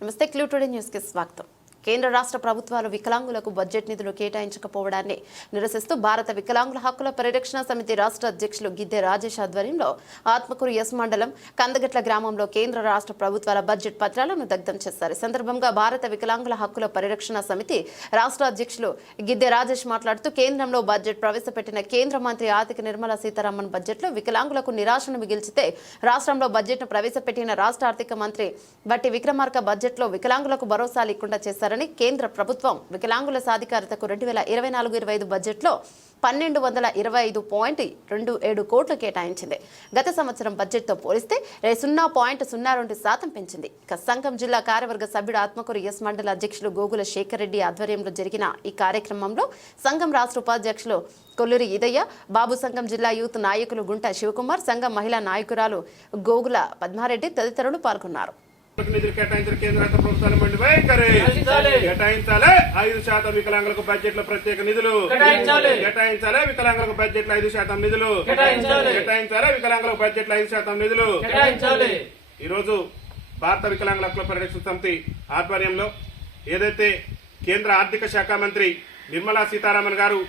నమస్తే. Clue today news కి స్వాగతం. కేంద్ర రాష్ట్ర ప్రభుత్వాలు వికలాంగులకు బడ్జెట్ నిధులు కేటాయించకపోవడాన్ని నిరసిస్తూ భారత వికలాంగుల హక్కుల పరిరక్షణ సమితి రాష్ట్ర అధ్యక్షులు గిద్దె రాజేష్ ఆధ్వర్యంలో ఆత్మకూరు ఎస్ మండలం కందగట్ల గ్రామంలో కేంద్ర రాష్ట్ర ప్రభుత్వాల బడ్జెట్ పత్రాలను దగ్ధం చేశారు. ఈ సందర్భంగా భారత వికలాంగుల హక్కుల పరిరక్షణ సమితి రాష్ట్ర అధ్యక్షులు గిద్దె రాజేష్ మాట్లాడుతూ కేంద్రంలో బడ్జెట్ ప్రవేశపెట్టిన కేంద్ర మంత్రి ఆర్థిక నిర్మలా సీతారామన్ బడ్జెట్లో వికలాంగులకు నిరాశను మిగిల్చితే రాష్ట్రంలో బడ్జెట్ను ప్రవేశపెట్టిన రాష్ట్ర ఆర్థిక మంత్రి బట్టి విక్రమార్క బడ్జెట్లో వికలాంగులకు భరోసా లేకుండా చేశారని, కేంద్ర ప్రభుత్వం వికలాంగుల సాధికారతకు 2024-25 బడ్జెట్లో 1225.27 కోట్లు కేటాయించింది. గత సంవత్సరం బడ్జెట్తో పోలిస్తే 0.02% పెంచింది. సంఘం జిల్లా కార్యవర్గ సభ్యుడు ఆత్మకూరు ఎస్ మండల అధ్యక్షులు గోగుల శేఖర్ రెడ్డి ఆధ్వర్యంలో జరిగిన ఈ కార్యక్రమంలో సంఘం రాష్ట్ర ఉపాధ్యక్షులు కొల్లూరి ఇదయ్య, బాబు సంఘం జిల్లా యూత్ నాయకులు గుంట శివకుమార్, సంఘం మహిళా నాయకురాలు గోగుల పద్మారెడ్డి తదితరులు పాల్గొన్నారు. నిధులు కేటాయించిన కేంద్ర రాష్ట్ర ప్రభుత్వాలు మండి వైఖరి కేటాయించాలి. 5% వికలాంగులకు బడ్జెట్ లో ప్రత్యేక నిధులు కేటాయించాలి. వికలాంగులకు బడ్జెట్ లో 5% నిధులు కేటాయించాలి. వికలాంగులకు బడ్జెట్ లో 5% నిధులు. ఈ రోజు భారత వికలాంగుల హక్కుల పరిరక్షణ సమితి ఆధ్వర్యంలో ఏదైతే కేంద్ర ఆర్థిక శాఖ మంత్రి నిర్మలా సీతారామన్ గారు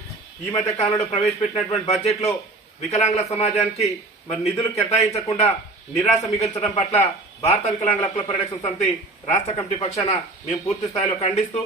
ఈ మధ్య కాలంలో ప్రవేశపెట్టినటువంటి బడ్జెట్ లో వికలాంగుల సమాజానికి మరి నిధులు కేటాయించకుండా నిరాశ మిగిల్చడం పట్ల భారత వికలాంగుల హక్కుల పరిరక్షణ సమితి రాష్ట్ర కమిటీ పక్షాన మేము పూర్తి స్థాయిలో ఖండిస్తూ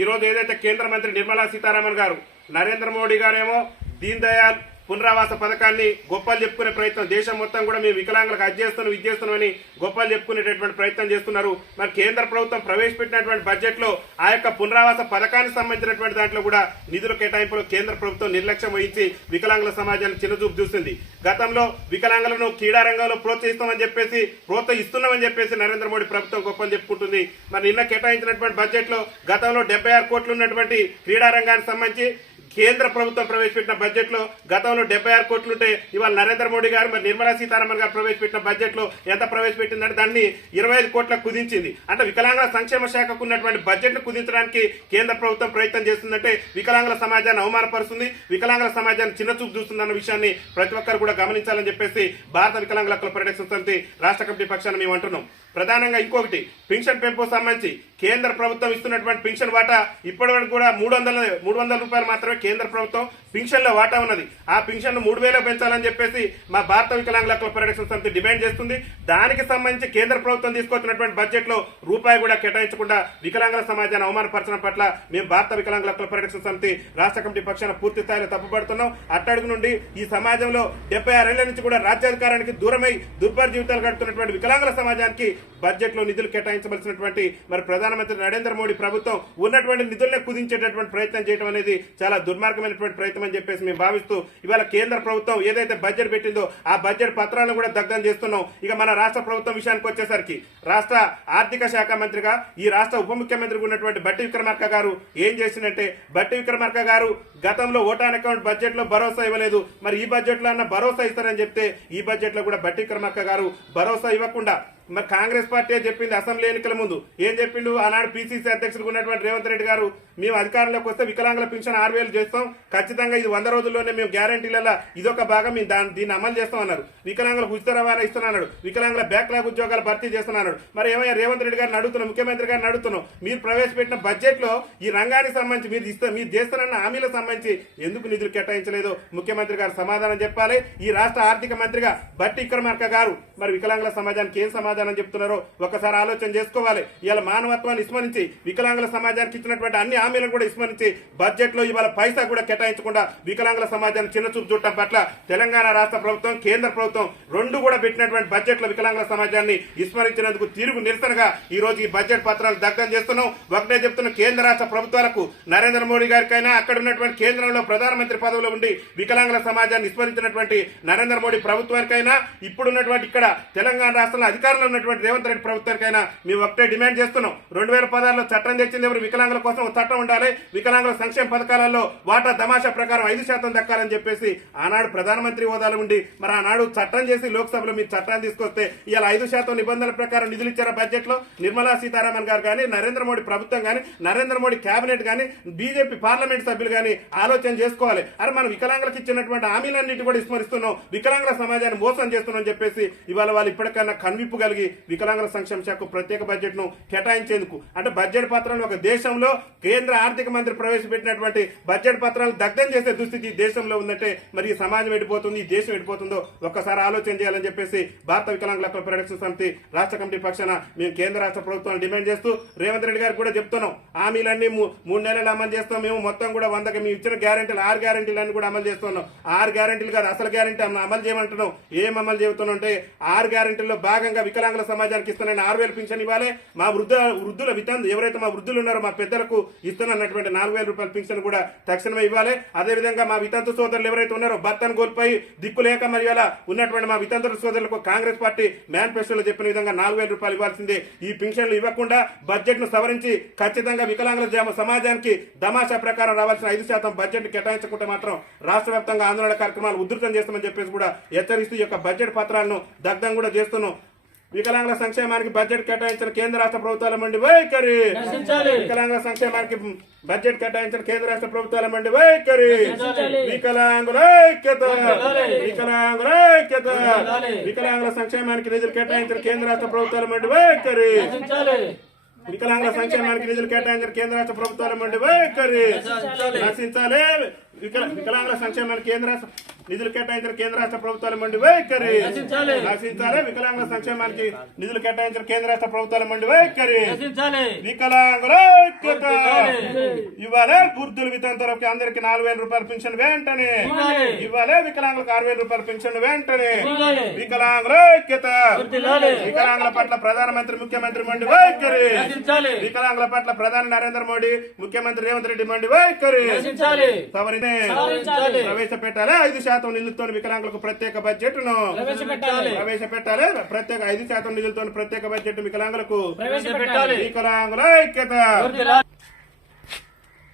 ఈ రోజు ఏదైతే కేంద్ర మంత్రి నిర్మలా సీతారామన్ గారు, నరేంద్ర మోడీ గారేమో దీన్ దయాళ్ పునరావాస పథకాన్ని గొప్పలు చెప్పుకునే ప్రయత్నం, దేశం మొత్తం కూడా మేము వికలాంగులకు అది చేస్తున్నాం ఇది చేస్తున్నామని గొప్పలు చెప్పుకునేటటువంటి ప్రయత్నం చేస్తున్నారు. మరి కేంద్ర ప్రభుత్వం ప్రవేశపెట్టినటువంటి బడ్జెట్ లో ఆ యొక్క పునరావాస పథకానికి సంబంధించినటువంటి దాంట్లో కూడా నిధుల కేటాయింపులో కేంద్ర ప్రభుత్వం నిర్లక్ష్యం వహించి వికలాంగుల సమాజాన్ని చిన్నచూపు చూస్తుంది. గతంలో వికలాంగులను క్రీడా రంగంలో ప్రోత్సహిస్తున్నామని చెప్పేసి నరేంద్ర మోడీ ప్రభుత్వం గొప్పలు చెప్పుకుంటుంది. మరి నిన్న కేటాయించినటువంటి బడ్జెట్ లో గతంలో 76 కోట్లు ఉన్నటువంటి క్రీడా రంగానికి సంబంధించి కేంద్ర ప్రభుత్వం ప్రవేశపెట్టిన బడ్జెట్ లో గతంలో 76 కోట్లుంటే ఇవాళ నరేంద్ర మోడీ గారు మరి నిర్మలా సీతారామన్ గారు ప్రవేశపెట్టిన బడ్జెట్ లో ఎంత ప్రవేశపెట్టిందంటే దాన్ని 25 కోట్లకు కుదించింది. అంటే వికలాంగుల సంక్షేమ శాఖకు ఉన్నటువంటి బడ్జెట్ ను కుదించడానికి కేంద్ర ప్రభుత్వం ప్రయత్నం చేస్తుందంటే వికలాంగుల సమాజాన్ని అవమానపరుస్తుంది, వికలాంగుల సమాజాన్ని చిన్నచూపు చూస్తుందన్న విషయాన్ని ప్రతి ఒక్కరు కూడా గమనించాలని చెప్పేసి భారత వికలాంగుల హక్కుల పరిరక్షణ సమితి రాష్ట్ర కమిటీ పక్షాన మేము అంటున్నాం. ప్రధానంగా ఇంకొకటి, పెన్షన్ పెంపు సంబంధించి కేంద్ర ప్రభుత్వం ఇస్తున్నటువంటి పెన్షన్ వాటా ఇప్పటి వరకు కూడా 300 రూపాయలు మాత్రమే కేంద్ర ప్రభుత్వం పెన్షన్ లో వాటా ఉన్నది. ఆ పెన్షన్ 3,000 పెంచాలని చెప్పేసి మా భారత వికలాంగుల హక్కుల పరిరక్షణ సమితి డిమాండ్ చేస్తుంది. దానికి సంబంధించి కేంద్ర ప్రభుత్వం తీసుకొచ్చినటువంటి బడ్జెట్ లో రూపాయి కూడా కేటాయించకుండా వికలాంగుల సమాజాన్ని అవమానపరచడం పట్ల మేము భారత వికలాంగుల హక్కుల పరిరక్షణ సమితి రాష్ట్ర కమిటీ పక్షాన పూర్తి స్థాయిలో తప్పుపడుతున్నాం. అట్టడుగు నుండి ఈ సమాజంలో 76 ఏళ్ల నుంచి కూడా రాజ్యాధికారానికి దూరమై దుర్భర జీవితాలు గడుపుతున్నటువంటి వికలాంగుల సమాజానికి బడ్జెట్ లో నిధులు కేటాయించవలసినటువంటి మరి ప్రధానమంత్రి నరేంద్ర మోడీ ప్రభుత్వం ఉన్నటువంటి నిధులనే కుదించేటటువంటి ప్రయత్నం చేయడం అనేది చాలా దుర్మార్గమైనటువంటి ప్రయత్నం అని చెప్పేసి మేము భావిస్తూ ఇవాళ కేంద్ర ప్రభుత్వం ఏదైతే బడ్జెట్ పెట్టిందో ఆ బడ్జెట్ పత్రాలను కూడా దగ్ధం చేస్తున్నాం. ఇక మన రాష్ట్ర ప్రభుత్వం విషయానికి వచ్చేసరికి రాష్ట్ర ఆర్థిక శాఖ మంత్రిగా ఈ రాష్ట్ర ఉప ముఖ్యమంత్రిగా ఉన్నటువంటి బట్టి విక్రమార్క గారు ఏం చేసిందంటే, బట్టి విక్రమార్క గారు గతంలో ఓటాన్ అకౌంట్ బడ్జెట్ లో భరోసా ఇవ్వలేదు. మరి ఈ బడ్జెట్ లో అన్న భరోసా ఇస్తారని చెప్తే ఈ బడ్జెట్ లో కూడా బట్టి విక్రమార్క గారు భరోసా ఇవ్వకుండా మరి కాంగ్రెస్ పార్టీ చెప్పింది అసెంబ్లీ ఎన్నికల ముందు ఏం చెప్పిండు, ఆనాడు పిసిసి అధ్యక్షుడు ఉన్నటువంటి రేవంత్ రెడ్డి గారు మేము అధికారంలోకి వస్తే వికలాంగుల పెన్షన్ 6,000 చేస్తాం, ఖచ్చితంగా ఇది 100 రోజుల్లోనే మేము గ్యారంటీలలో ఇదొక భాగం మేము దీన్ని అమలు చేస్తాం అన్నారు. వికలాంగులకు ఉచిత రవాణా ఇస్తున్నాడు, వికలాంగుల బ్యాక్లాగ్ ఉద్యోగాలు భర్తీ చేస్తున్నాడు. మరి ఏమయ్యా రేవంత్ రెడ్డి గారిని అడుగుతున్నాం, ముఖ్యమంత్రి గారిని అడుగుతున్నాం, మీరు ప్రవేశపెట్టిన బడ్జెట్ లో ఈ రంగానికి సంబంధించి మీరు చేస్తున్న హామీలకు సంబంధించి ఎందుకు నిధులు కేటాయించలేదో ముఖ్యమంత్రి గారు సమాధానం చెప్పాలి. ఈ రాష్ట్ర ఆర్థిక మంత్రిగా బట్టి విక్రమార్క గారు మరి వికలాంగుల సమాజానికి ఏం సమాధానం చెప్తున్నారో ఒకసారి ఆలోచన చేసుకోవాలి. ఇవాళ మానవత్వాన్ని విస్మరించి వికలాంగుల సమాజానికి ఇచ్చినటువంటి అన్ని హామీలను కూడా విస్మరించి బడ్జెట్ లో ఇవాళ పైసా కూడా కేటాయించకుండా వికలాంగుల సమాజాన్ని చిన్నచూపు చూడటం పట్ల తెలంగాణ రాష్ట్ర ప్రభుత్వం కేంద్ర ప్రభుత్వం రెండు కూడా పెట్టినటువంటి బడ్జెట్ లో వికలాంగుల సమాజాన్ని విస్మరించినందుకు తిరుగు నిరసనగా ఈ రోజు ఈ బడ్జెట్ పత్రాలు దగ్ధం చేస్తున్నాం. ఒకటే చెప్తున్న కేంద్ర రాష్ట్ర ప్రభుత్వాలకు నరేంద్ర మోడీ గారికైనా అక్కడ ఉన్నటువంటి కేంద్రంలో ప్రధానమంత్రి పదవిలో ఉండి వికలాంగుల సమాజాన్ని విస్మరించినటువంటి నరేంద్ర మోడీ ప్రభుత్వానికైనా ఇప్పుడున్నటువంటి ఇక్కడ తెలంగాణ రాష్ట్రంలో అధికారంలో ఉన్నటువంటి రేవంత్ రెడ్డి ప్రభుత్వానికైనా మేము ఒకటే డిమాండ్ చేస్తున్నాం. 2016లో చట్టం తెచ్చింది ఎవరు, వికలాంగుల కోసం ఒక చట్టం ఉండాలి, వికలాంగుల సంక్షేమ పథకాలలో వాటా తమాషా ప్రకారం 5% దక్కాలని చెప్పేసి ఆనాడు ప్రధానమంత్రి హోదాలో ఉండి మరి ఆనాడు చట్టం చేసి లోక్సభలో మీరు చట్టాన్ని తీసుకొస్తే ఇవాళ 5% నిబంధనల ప్రకారం నిధులు ఇచ్చారా బడ్జెట్ లో? నిర్మలా సీతారామన్ గారు కానీ, నరేంద్ర మోడీ ప్రభుత్వం కానీ, నరేంద్ర మోడీ కేబినెట్ కానీ, బీజేపీ పార్లమెంట్ సభ్యులు కానీ ఆలోచన చేసుకోవాలి. అరే మనం వికలాంగులకు ఇచ్చినటువంటి హామీలన్నింటి కూడా విస్మరిస్తున్నాం, వికలాంగుల సమాజాన్ని మోసం చేస్తున్నాం చెప్పేసి ఇవాళ వాళ్ళు ఇప్పటికన్నా కన్విప్పు కలిగి వికలాంగుల సంక్షేమ శాఖకు ప్రత్యేక బడ్జెట్ ను కేటాయించేందుకు అంటే బడ్జెట్ పత్రాలను ఒక దేశంలో కేంద్ర ఆర్థిక మంత్రి ప్రవేశపెట్టినటువంటి బడ్జెట్ పత్రాలను దగ్ధం చేసే దుస్థితి ఈ దేశంలో ఉందంటే మరి ఈ సమాజం ఎడిపోతుంది, ఈ దేశం ఎడిపోతుందో ఒక్కసారి ఆలోచన చేయాలని చెప్పేసి భారత వికలాంగుల హక్కుల పరిరక్షణ సమితి రాష్ట్ర కమిటీ పక్షాన మేము కేంద్ర రాష్ట్ర ప్రభుత్వాన్ని డిమాండ్ చేస్తూ రేవంత్ రెడ్డి గారికి కూడా చెప్తున్నాం. హామీలన్నీ 3 నెలలు అమలు చేస్తాం, మేము మొత్తం కూడా 100కి మేము ఇచ్చిన గ్యారెంటీలు 6 గ్యారెంటీలన్నీ కూడా అమలు చేస్తున్నాం. 6 గ్యారెంటీలు కాదు, అసలు గ్యారెంటీ అమలు చేయమంటున్నాం. ఏం అమలు చేస్తున్నాం అంటే 6 గ్యారెంటీల్లో భాగంగా వికలాంగుల సమాజానికి ఇస్తున్న 6,000 పింఛన్ ఇవ్వాలి. మా వృద్ధుల ఎవరైతే మా వృద్ధులు ఉన్నారో మా పెద్దలకు ఇస్తున్నటువంటి 4,000 రూపాయల పింఛన్ కూడా తక్షణమే ఇవ్వాలి. అదేవిధంగా మా వితంతు సోదరులు ఎవరైతే ఉన్నారో భర్తను కోల్పోయి దిక్కులేక మరి అలా ఉన్నటువంటి మా వితంతు సోదరులకు కాంగ్రెస్ పార్టీ మేనిఫెస్టోలో చెప్పిన విధంగా 4,000 రూపాయలు ఇవ్వాల్సిందే. ఈ పింఛన్లు ఇవ్వకుండా బడ్జెట్ ను సవరించి ఖచ్చితంగా వికలాంగుల సమాజానికి దమాషా ప్రకారం రావాల్సిన 5% బడ్జెట్ కేటాయించకుంటే మాత్రం రాష్ట్ర వ్యాప్తంగా ఆందోళన కార్యక్రమాలు ఉధృతం చేస్తామని చెప్పేసి కూడా హెచ్చరిస్తూ ఈ యొక్క బడ్జెట్ పత్రాలను దగ్ధం కూడా చేస్తున్నాం. వికలాంగుల సంక్షేమానికి బడ్జెట్ కేటాయించిన కేంద్ర రాష్ట్ర ప్రభుత్వాల మండి వైఖరి, వికలాంగుల సంక్షేమానికి బడ్జెట్ కేటాయించిన కేంద్ర రాష్ట్ర ప్రభుత్వాల మండి వైఖరి, వికలాంగుల ఐక్యత, వికలాంగుల ఐక్యత, వికలాంగుల సంక్షేమానికి నిధులు కేటాయించిన కేంద్ర రాష్ట్ర ప్రభుత్వాల మండి వైఖరి, వికలాంగుల సంక్షేమానికి నిధులు కేటాయించిన కేంద్ర రాష్ట్ర ప్రభుత్వాల మండి వైఖరి నశించాలి. వికలాంగుల సంక్షేమానికి నిధులు కేటాయించిన కేంద్ర రాష్ట్ర ప్రభుత్వాల మండి వైఖరి నశించాలి. వికలాంగుల సంక్షేమానికి నిధులు కేటాయించిన కేంద్ర రాష్ట్ర ప్రభుత్వాల మండి వైఖరి, వికలాంగుల ఐక్యత ఇవ్వాలి. వృద్ధులు వితంతులకు అందరికి 4,000 రూపాయల పింఛన్ వెంటనే ఇవ్వాలి. వికలాంగులకు 6,000 రూపాయల పింఛన్ వెంటనే. వికలాంగుల ఐక్యత, వికలాంగుల పట్ల ప్రధానమంత్రి ముఖ్యమంత్రి మండి వైఖరి, వికలాంగుల పట్ల ప్రధాని నరేంద్ర మోడీ ముఖ్యమంత్రి రేవంత్ రెడ్డి మండి వైఖరి సవరినే ప్రవేశపెట్టాలి. 5% నిధులతో వికలాంగులకు ప్రత్యేక బడ్జెట్ ను ప్రవేశపెట్టాలి. ప్రత్యేక 5% నిధులతో ప్రత్యేక బడ్జెట్ వికలాంగులకు, వికలాంగుల ఐక్యత.